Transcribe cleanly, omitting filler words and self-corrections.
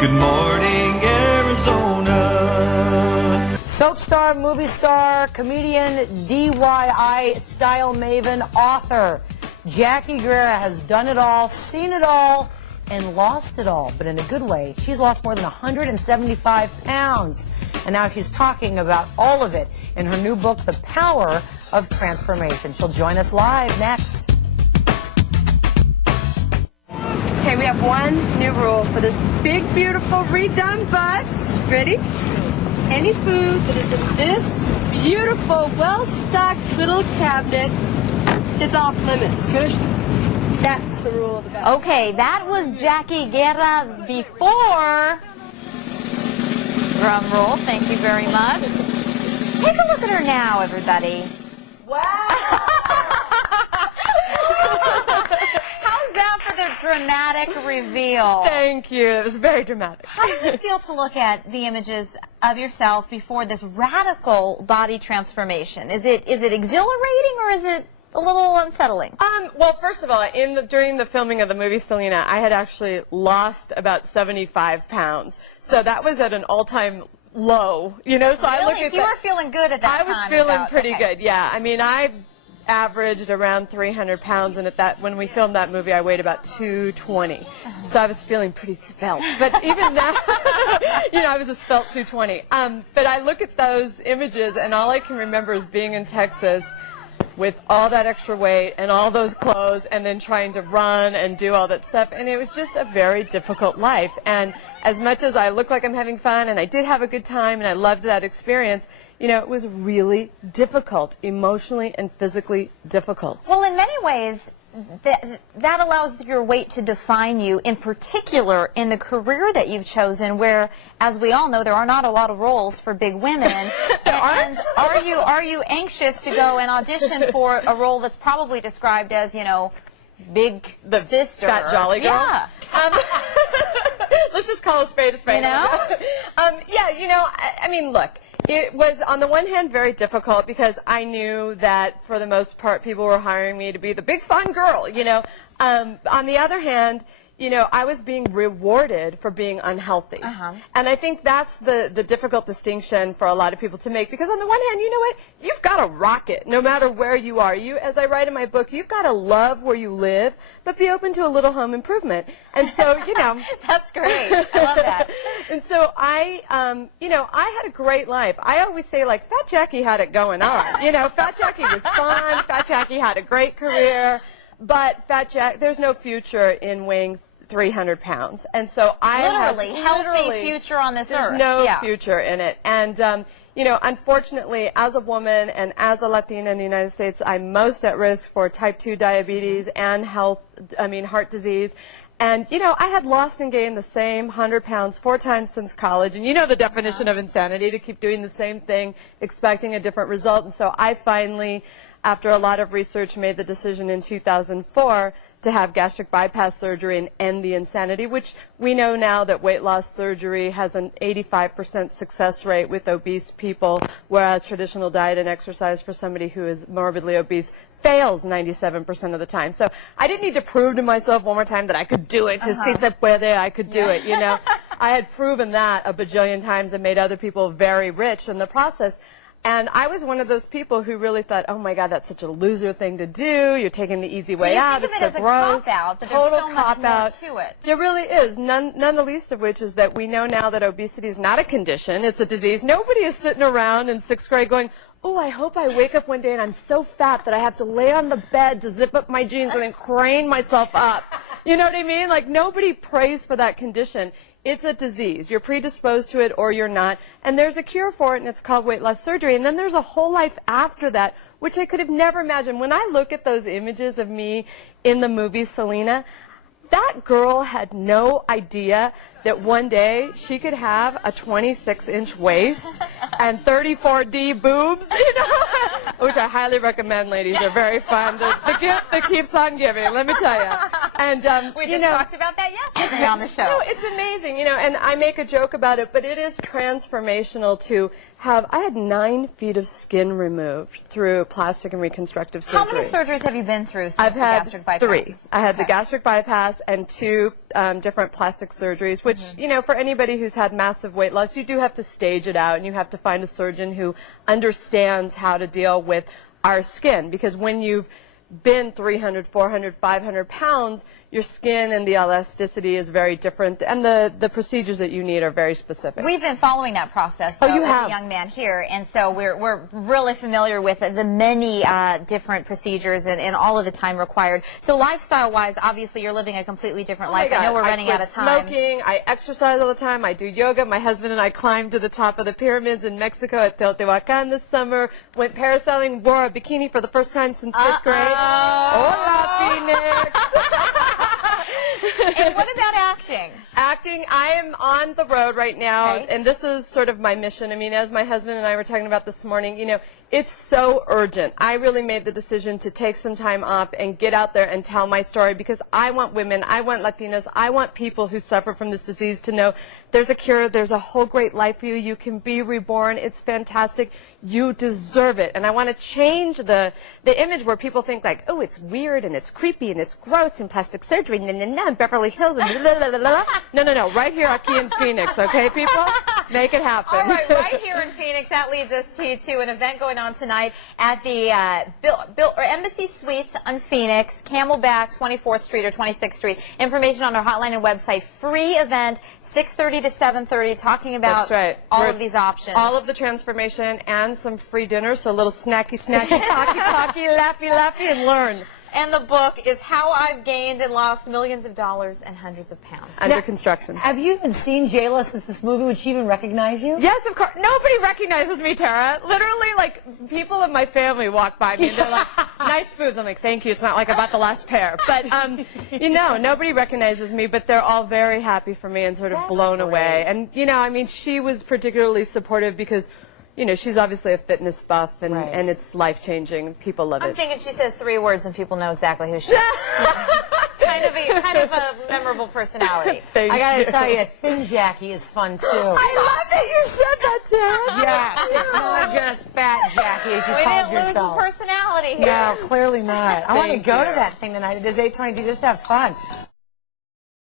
Good morning, Arizona. Soap star, movie star, comedian, DIY style maven, author. Jackie Guerra has done it all, seen it all, and lost it all, but in a good way. She's lost more than 175 pounds, and now she's talking about all of it in her new book, The Power of Transformation. She'll join us live next. Okay, we have one new rule for this big, beautiful, redone bus. Ready? Any food that is in this beautiful, well-stocked little cabinet is off limits. Finished? That's the rule of the bus. Okay, that was Jackie Guerra before. Drum roll, thank you very much. Take a look at her now, everybody. Wow! How's that for the dramatic reveal? Thank you. It was very dramatic. How does it feel to look at the images of yourself before this radical body transformation? Is it exhilarating or is it a little unsettling? Well, first of all, during the filming of the movie Selena, I had actually lost about 75 pounds. So that was at an all-time low, you know. So really? I look at so you were feeling good at that time? I was feeling pretty good, yeah. I mean, I averaged around 300 pounds, and when we filmed that movie, I weighed about 220. So I was feeling pretty svelte. But even that, you know, I was a svelte 220. But I look at those images, and all I can remember is being in Texas with all that extra weight and all those clothes and then trying to run and do all that stuff. And it was just a very difficult life. And as much as I look like I'm having fun and I did have a good time and I loved that experience, you know, it was really difficult, emotionally and physically difficult. Well, in many ways, that allows your weight to define you, in particular in the career that you've chosen, where, as we all know, there are not a lot of roles for big women. And are you anxious to go and audition for a role that's probably described as, you know, big sister? Fat jolly girl? Yeah. Let's just call a spade a spade. You know? Yeah, you know, I mean, look. It was, on the one hand, very difficult because I knew that, for the most part, people were hiring me to be the big fun girl, you know. On the other hand, you know, I was being rewarded for being unhealthy. And I think that's the difficult distinction for a lot of people to make, because on the one hand, you know what? You've got to rock it no matter where you are. As I write in my book, you've got to love where you live, but be open to a little home improvement. And so, you know. That's great. I love that. And so you know, I had a great life. I always say, like, Fat Jackie had it going on. You know, Fat Jackie was fun. Fat Jackie had a great career. But there's no future in weighing 300 pounds. And so I literally healthy future on this earth. There's no future in it. And, you know, unfortunately, as a woman and as a Latina in the United States, I'm most at risk for type 2 diabetes and heart disease. And, you know, I had lost and gained the same 100 pounds 4 times since college. And you know the definition of insanity, to keep doing the same thing, expecting a different result. And so I finally, after a lot of research, made the decision in 2004 to have gastric bypass surgery and end the insanity, which we know now that weight loss surgery has an 85% success rate with obese people, whereas traditional diet and exercise for somebody who is morbidly obese fails 97% of the time. So I didn't need to prove to myself one more time that I could do it, que si se puede, I could do it, you know. I had proven that a bajillion times and made other people very rich in the process. And I was one of those people who really thought, oh my God, that's such a loser thing to do. You're taking the easy way out. It's so gross. You think of it as a cop-out, but there's so much more to it. There really is. None the least of which is that we know now that obesity is not a condition. It's a disease. Nobody is sitting around in 6th grade going, oh, I hope I wake up one day and I'm so fat that I have to lay on the bed to zip up my jeans and then crane myself up. You know what I mean? Like, nobody prays for that condition. It's a disease. You're predisposed to it or you're not. And there's a cure for it, and it's called weight loss surgery. And then there's a whole life after that, which I could have never imagined. When I look at those images of me in the movie Selena, that girl had no idea that one day she could have a 26-inch waist and 34D boobs, you know, which I highly recommend, ladies. They're very fun. The gift that keeps on giving, let me tell you. And we just talked about that yesterday on the show. No, it's amazing, you know, and I make a joke about it, but it is transformational to have. I had 9 feet of skin removed through plastic and reconstructive surgery. How many surgeries have you been through since I've the had gastric bypass? 3. I had the gastric bypass and 2 different plastic surgeries, which, you know, for anybody who's had massive weight loss, you do have to stage it out, and you have to find a surgeon who understands how to deal with our skin, because when you've been 300, 400, 500 pounds, your skin and the elasticity is very different, and the procedures that you need are very specific. We've been following that process you with have. the young man here, and so we're really familiar with the many different procedures and all of the time required. So lifestyle-wise, obviously you're living a completely different life. I know we're running out of time. I quit smoking, I exercise all the time, I do yoga. My husband and I climbed to the top of the pyramids in Mexico at Teotihuacan this summer, went parasailing, wore a bikini for the first time since 5th grade. Hola, Phoenix! And what about acting? Acting, I am on the road right now, Okay. and this is sort of my mission. I mean, as my husband and I were talking about this morning, you know, it's so urgent. I really made the decision to take some time off and get out there and tell my story, because I want women, I want Latinas, I want people who suffer from this disease to know there's a cure, there's a whole great life for you, you can be reborn, it's fantastic, you deserve it. And I want to change the image where people think like, oh, it's weird and it's creepy and it's gross and plastic surgery, and Beverly Hills, and blah, blah, blah, blah. No, right here in Phoenix, okay, people? Make it happen. All right, right here in Phoenix, that leads us to an event going on tonight at the Embassy Suites on Phoenix, Camelback, 24th Street or 26th Street. Information on our hotline and website. Free event, 6:30 to 7:30, talking about That's right. all of these options. All of the transformation and some free dinner, so a little snacky, talky, laughy, and learn. And the book is How I've Gained and Lost Millions of Dollars and Hundreds of Pounds. Under construction. Have you even seen J-Lo since this movie? Would she even recognize you? Yes, of course. Nobody recognizes me, Tara. Literally, like, people in my family walk by me and they're like, nice boobs. I'm like, thank you. It's not like I bought the last pair. But, you know, nobody recognizes me, but they're all very happy for me and sort of That's blown great. away. And, you know, I mean, she was particularly supportive because, you know, she's obviously a fitness buff, and, Right. and it's life-changing. People love I'm it. thinking she says 3 words and people know exactly who she is. kind of a memorable personality. Thank I gotta you. tell you, Thin Jackie is fun too. I love that you said that, Tara. Yes, it's not just Fat Jackie as you We called didn't lose the yourself. personality here. No, clearly not. I want to Thank go to you. that thing tonight. It is 8:22. Just have fun.